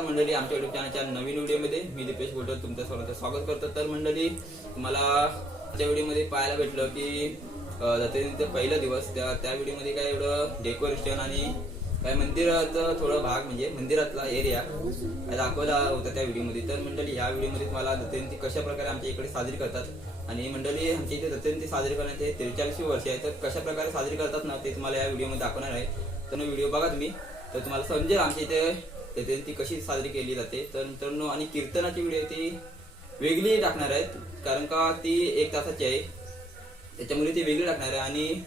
नमस्कार मंडळी, आमच्या युट्यूब चॅनलच्या नवीन व्हिडिओमध्ये मी दीपेश गोटल तुमचं सर्वांचं स्वागत करतो। तर मंडळी, तुम्हाला आजच्या व्हिडिओमध्ये पाहायला भेटलं की दत्तजयंतीचा पहिला दिवस, त्या व्हिडिओमध्ये काय एवढं डेकोरेशन आणि काय मंदिराचं थोडं भाग म्हणजे मंदिरातला एरिया दाखवला होता त्या व्हिडिओमध्ये। तर मंडळी, या व्हिडिओमध्ये तुम्हाला दत्तजयंती कशा प्रकारे आमच्या इकडे साजरी करतात आणि मंडळी आमच्या इथे दत्तजयंती साजरी करण्याचे 43वी वर्ष आहे, तर कशा प्रकारे साजरी करतात ना ते तुम्हाला या व्हिडिओमध्ये दाखवणार आहे। तर व्हिडिओ बघा तुम्ही, तर तुम्हाला समजेल आमच्या इथे दत्तजयंती कशी साजरी केली जाते। तर मित्रांनो, आणि कीर्तनाची व्हिडिओ ती वेगळी टाकणार आहेत, कारण का ती 1 तासाची आहे, त्याच्यामुळे ती वेगळी टाकणार आहे। आणि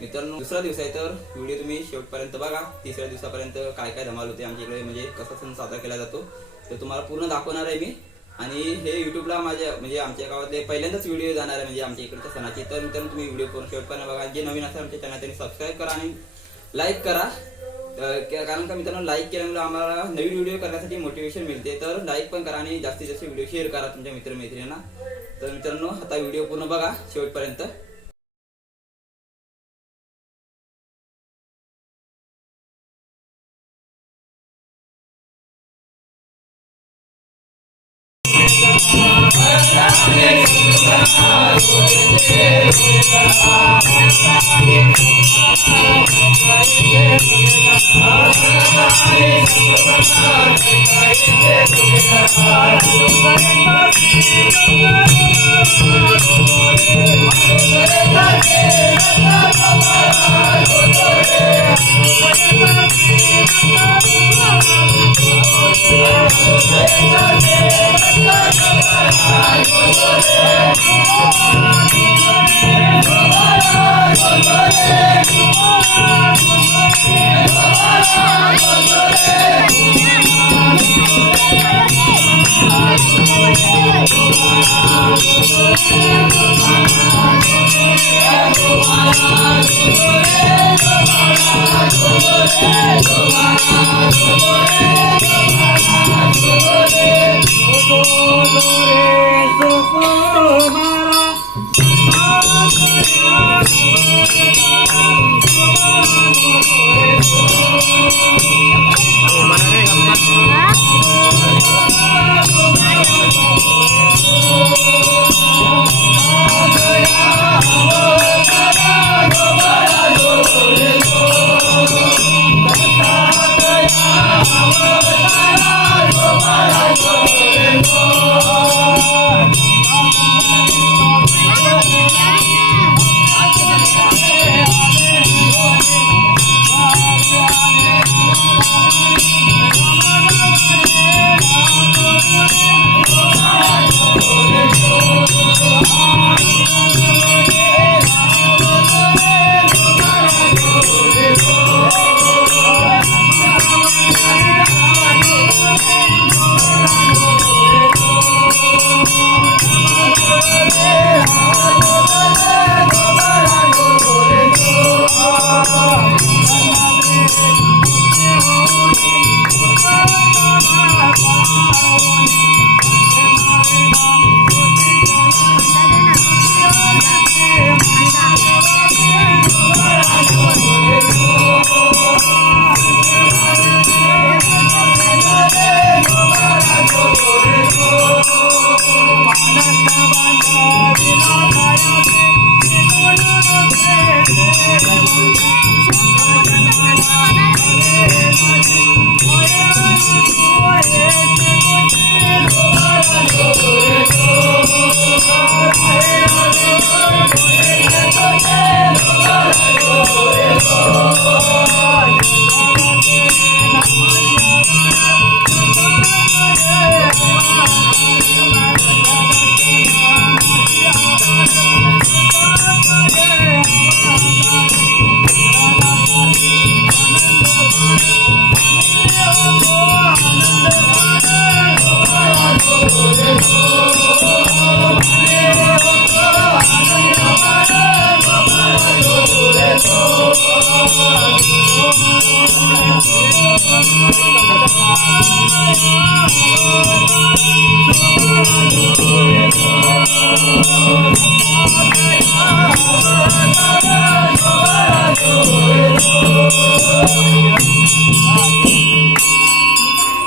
मित्रांनो, दुसरा दिवस आहे, तर व्हिडिओ तुम्ही शेवटपर्यंत बघा। तिसऱ्या दिवसापर्यंत काय काय धमाल होते आमच्या इकडे, म्हणजे कसा सण साजरा केला जातो, तर तुम्हाला पूर्ण दाखवणार आहे मी। आणि हे युट्यूबला माझ्या म्हणजे आमच्या गावातले पहिल्यांदाच व्हिडिओ जाणार आहे म्हणजे आमच्या इकडच्या सणाची। तर मित्रांनो, तुम्ही व्हिडिओ पूर्ण शेवटपर्यंत बघा। जे नवीन असेल आमच्या चॅनल त्यांनी सबस्क्राईब करा आणि लाईक करा, कारण का मित्रांनो, लाईक केल्यामुळे आम्हाला नवीन व्हिडिओ करण्यासाठी मोटिवेशन मिळते। तर लाईक पण करा आणि जास्तीत जास्त व्हिडिओ शेअर करा तुमच्या मित्रमैत्रिणींना। तर मित्रांनो, आता व्हिडिओ पूर्ण बघा शेवटपर्यंत।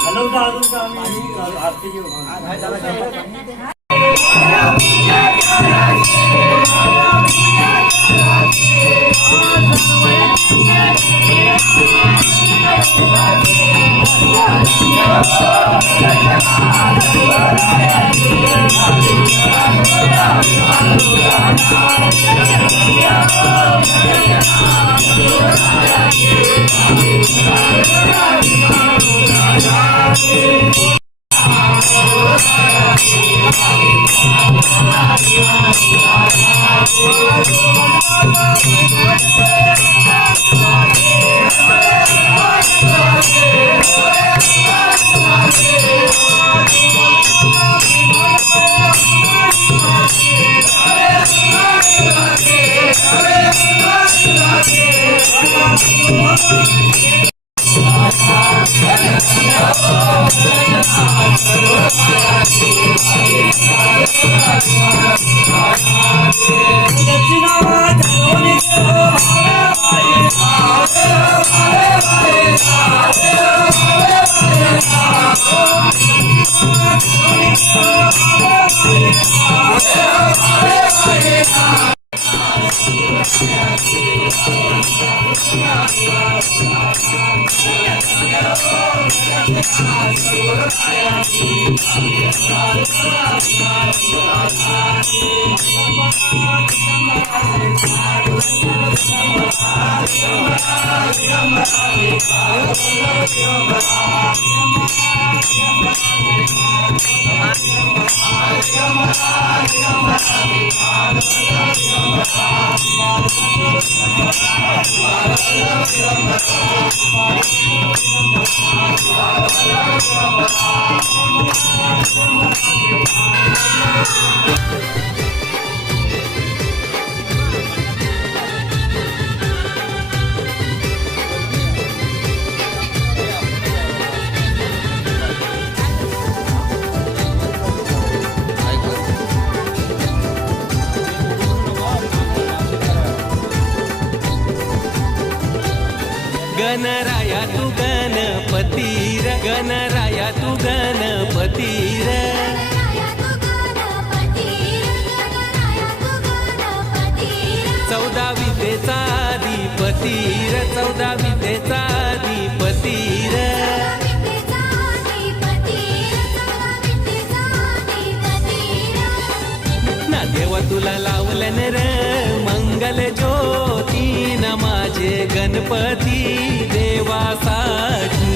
हॅलो गणराया तू गणपती र, गणराया तू गणपती र. चौदा विद्येचा अधिपती र, चौदा विद्येचा अधिपती र. ना देवा तुला लावलं र मंगल ज्योती न माझे गणपती देवासाठी.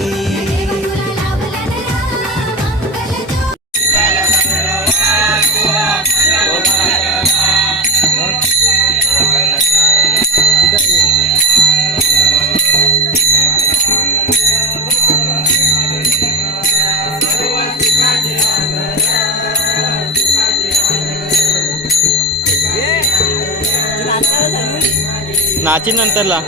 नाची नंतरला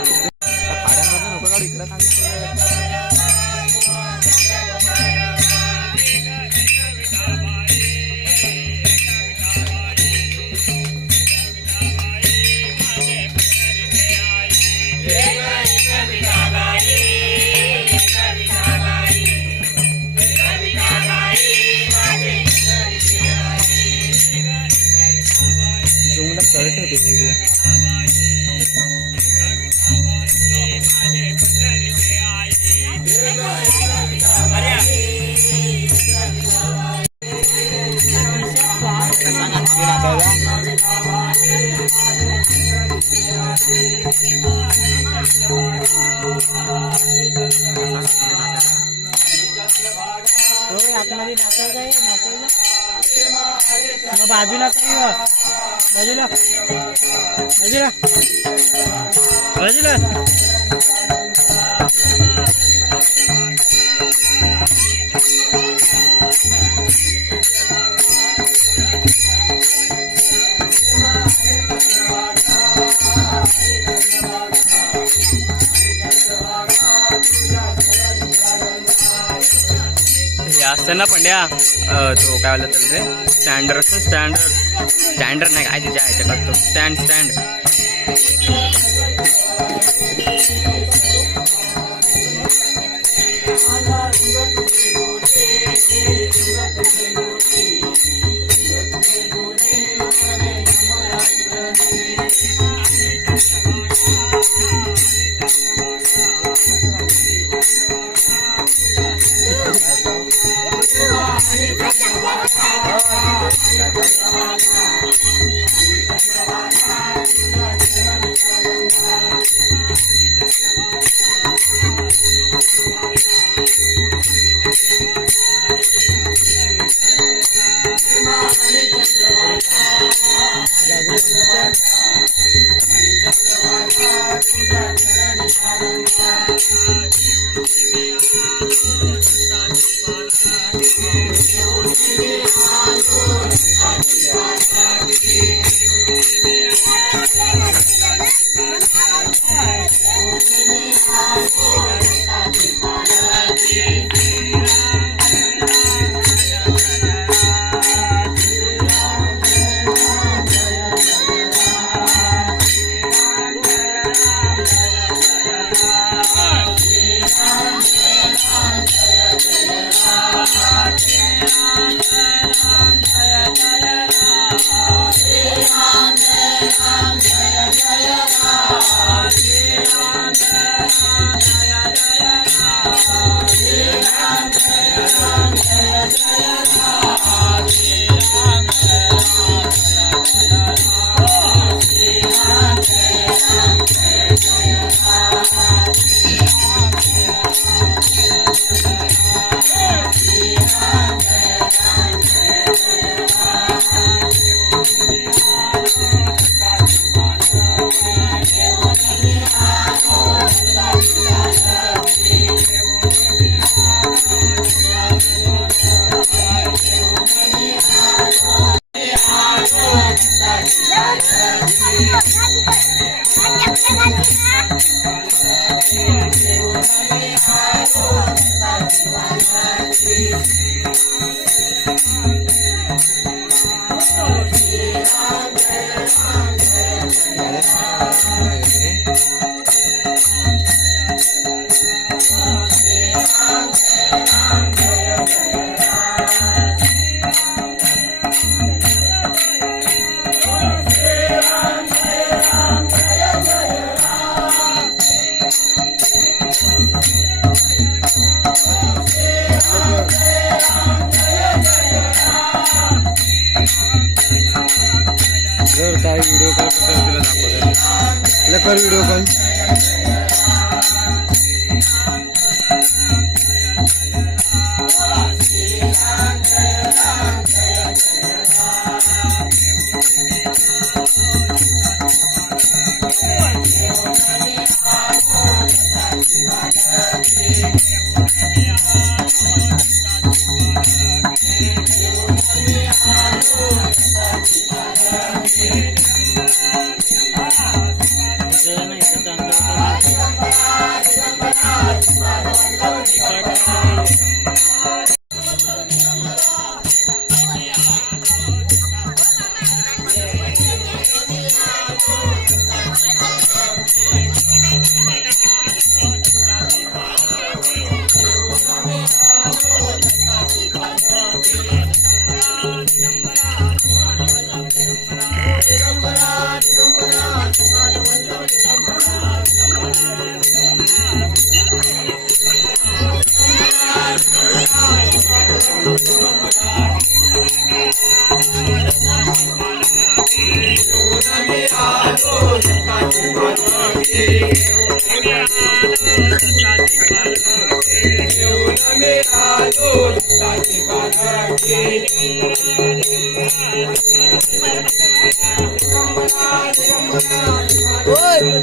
झूमला करत होते. बाजूला बाजूला बाजूला बाजूला असतं ना पंड्या तो काय बोलला चाल रे स्टँडर्ड असतं स्टँडर्ड नाही काय त्याच्या ह्याच्या करतो स्टँड जर ताई व्हिडिओ कॉल करता तुला दाखवतो कर व्हिडिओ कॉल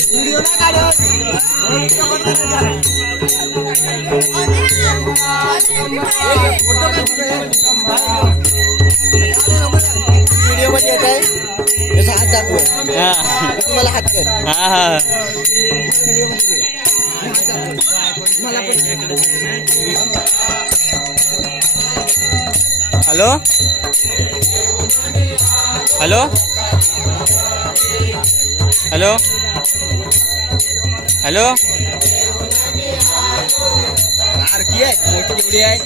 व्हिडिओ ना काढ व्हिडिओ मध्ये येत आहे याचा हात दाखव तुम्हाला हात कर हॅलो हॅलो हॅलो हॅलो आरकी आहे मोठी एवढी आहे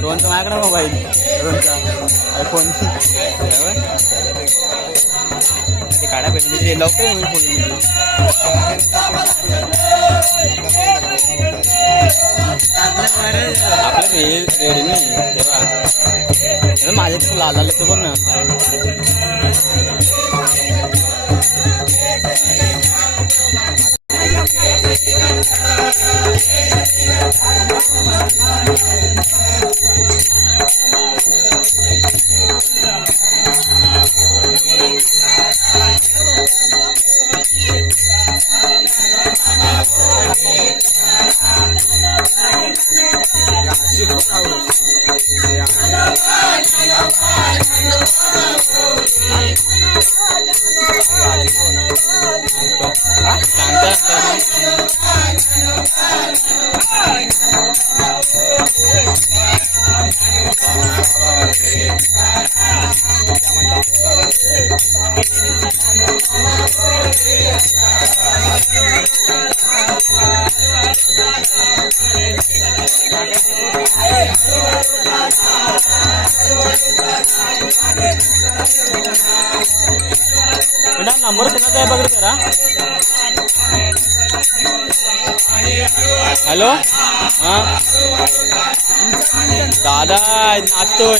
रोहनचा माझ्याकडे मोबाईल रोहनचा आयफोन ते काढा भेटले ते लवकर मी फोन आपलं रेडमी तेव्हा माझ्या तसं लाल आलं तर बघ ना नंबर कोणाचा आहे बघ जरा हॅलो हा दादा नाचतोय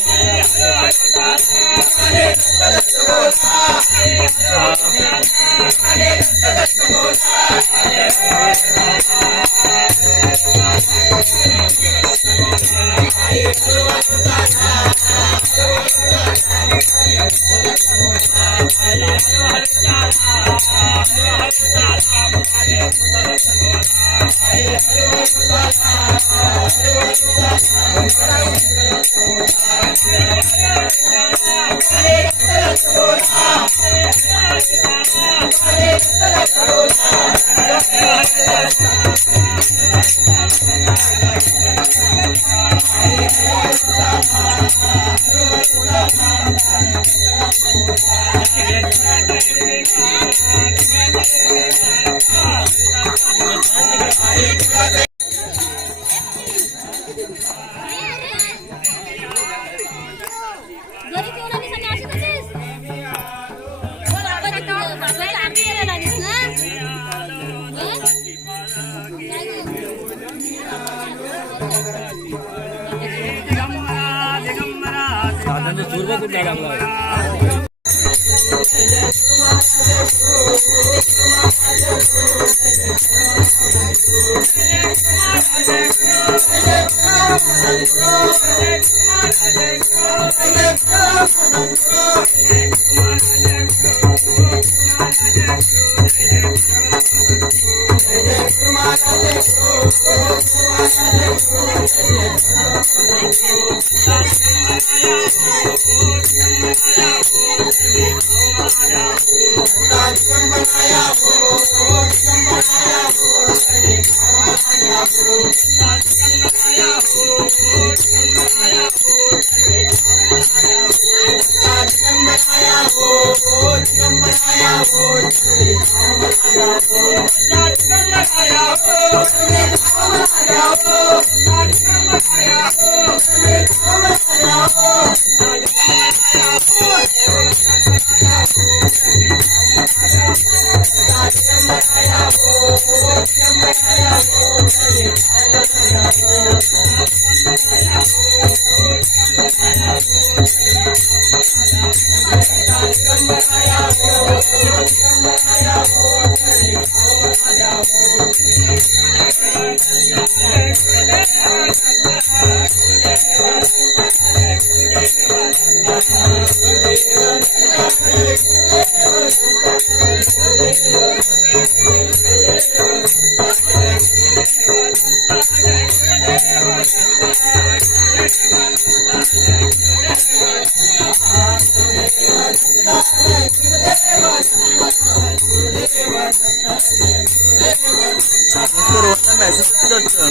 रोहनला मॅसेज वाटतं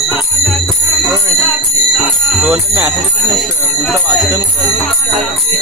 रोहनला मॅसेज नसतं तुमचं वाचतं आहे